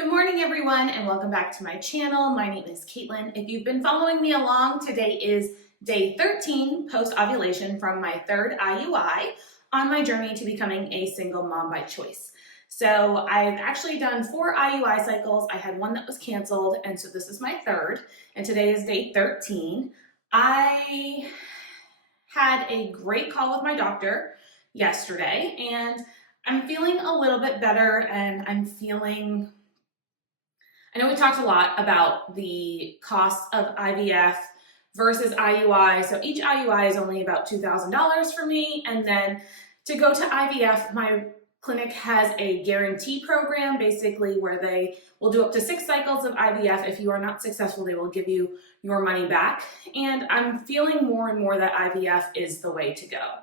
Good morning, everyone, and welcome back to my channel. My name is Kaitlyn. If you've been following me along, today is day 13 post-ovulation from my third IUI on my journey to becoming a single mom by choice. So I've actually done 4 IUI cycles. I had one that was canceled, and so this is my third, and today is day 13. I had a great call with my doctor yesterday, and I'm feeling a little bit better, and I know we talked a lot about the costs of IVF versus IUI. So each IUI is only about $2,000 for me. And then to go to IVF, my clinic has a guarantee program, basically where they will do up to 6 cycles of IVF. If you are not successful, they will give you your money back. And I'm feeling more and more that IVF is the way to go.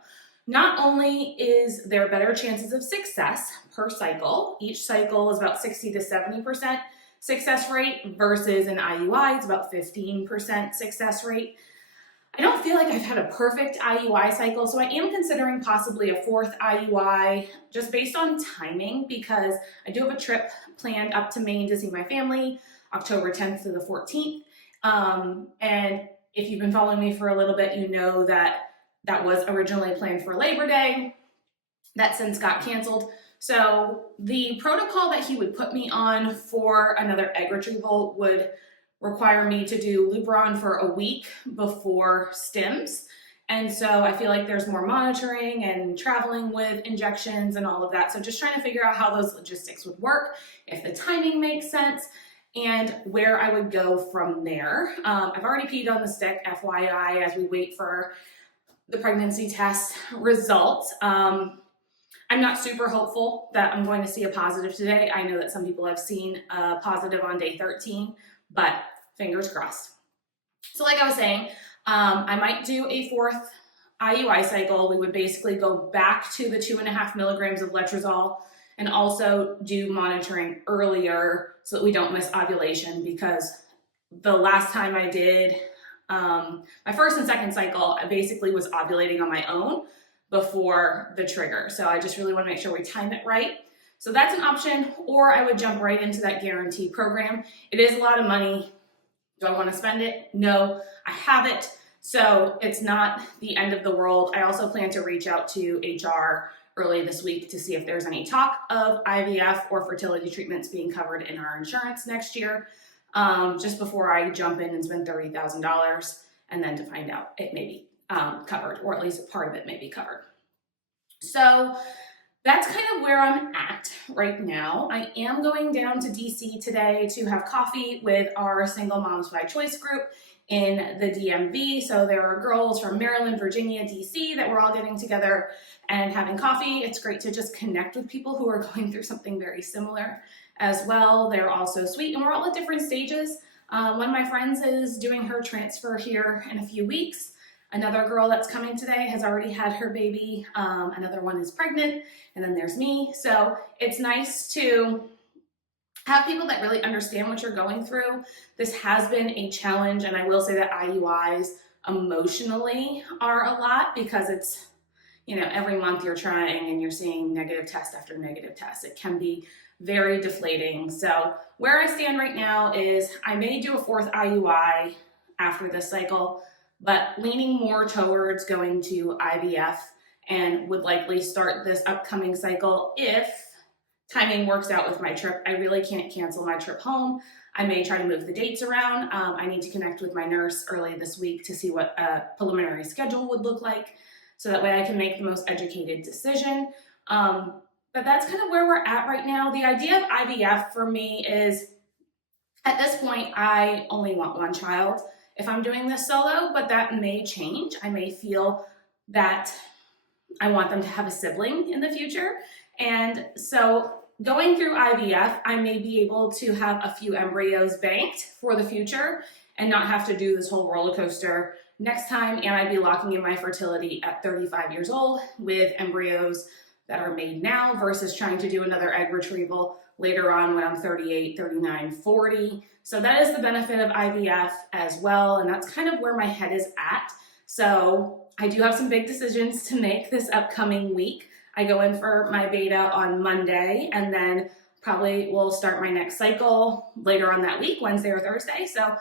Not only is there better chances of success per cycle, each cycle is about 60 to 70% success rate versus an IUI, it's about 15% success rate. I don't feel like I've had a perfect IUI cycle, so I am considering possibly a 4th IUI just based on timing, because I do have a trip planned up to Maine to see my family, October 10th to the 14th. And if you've been following me for a little bit, you know that that was originally planned for Labor Day. That since got canceled. So the protocol that he would put me on for another egg retrieval would require me to do Lupron for a week before stims. And so I feel like there's more monitoring and traveling with injections and all of that. So just trying to figure out how those logistics would work, if the timing makes sense, and where I would go from there. I've already peed on the stick, FYI, as we wait for the pregnancy test results. I'm not super hopeful that I'm going to see a positive today. I know that some people have seen a positive on day 13, but fingers crossed. So like I was saying, I might do a 4th IUI cycle. We would basically go back to the 2.5 milligrams of letrozole and also do monitoring earlier so that we don't miss ovulation, because the last time I did my 1st and 2nd cycle, I basically was ovulating on my own before the trigger. So I just really want to make sure we time it right. So that's an option, or I would jump right into that guarantee program. It is a lot of money. Do I want to spend it? No, I have it. So it's not the end of the world. I also plan to reach out to HR early this week to see if there's any talk of IVF or fertility treatments being covered in our insurance next year, just before I jump in and spend $30,000, and then to find out it may be covered, or at least part of it may be covered. So that's kind of where I'm at right now. I am going down to DC today to have coffee with our Single Moms by Choice group in the DMV. So there are girls from Maryland, Virginia, DC that we're all getting together and having coffee. It's great to just connect with people who are going through something very similar as well. They're also sweet, and we're all at different stages. One of my friends is doing her transfer here in a few weeks. Another girl that's coming today has already had her baby. Another one is pregnant, and then there's me. So it's nice to have people that really understand what you're going through. This has been a challenge, and I will say that IUIs emotionally are a lot, because it's, every month you're trying and you're seeing negative test after negative test. It can be very deflating. So where I stand right now is I may do a 4th IUI after this cycle, but leaning more towards going to IVF, and would likely start this upcoming cycle if timing works out with my trip. I really can't cancel my trip home. I may try to move the dates around. I need to connect with my nurse early this week to see what a preliminary schedule would look like, so that way I can make the most educated decision. But that's kind of where we're at right now. The idea of IVF for me is, at this point, I only want one child if I'm doing this solo, but that may change. I may feel that I want them to have a sibling in the future. And so going through IVF, I may be able to have a few embryos banked for the future and not have to do this whole roller coaster next time. And I'd be locking in my fertility at 35 years old with embryos that are made now, versus trying to do another egg retrieval later on when I'm 38, 39, 40. So that is the benefit of IVF as well, and that's kind of where my head is at. So I do have some big decisions to make this upcoming week. I go in for my beta on Monday, and then probably will start my next cycle later on that week, Wednesday or Thursday. So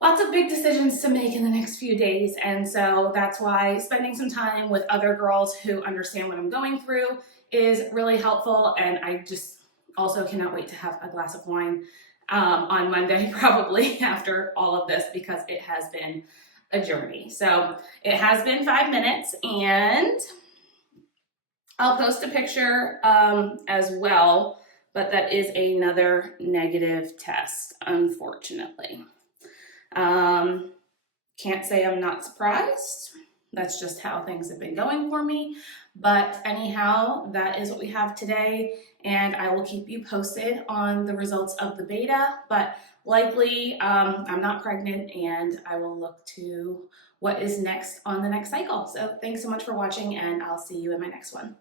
lots of big decisions to make in the next few days. And so that's why spending some time with other girls who understand what I'm going through is really helpful. And I just also cannot wait to have a glass of wine on Monday, probably after all of this, because it has been a journey. So it has been 5 minutes, and I'll post a picture as well, but that is another negative test, unfortunately. Can't say I'm not surprised. That's just how things have been going for me. But anyhow, that is what we have today, and I will keep you posted on the results of the beta, but likely I'm not pregnant, and I will look to what is next on the next cycle. So thanks so much for watching, and I'll see you in my next one.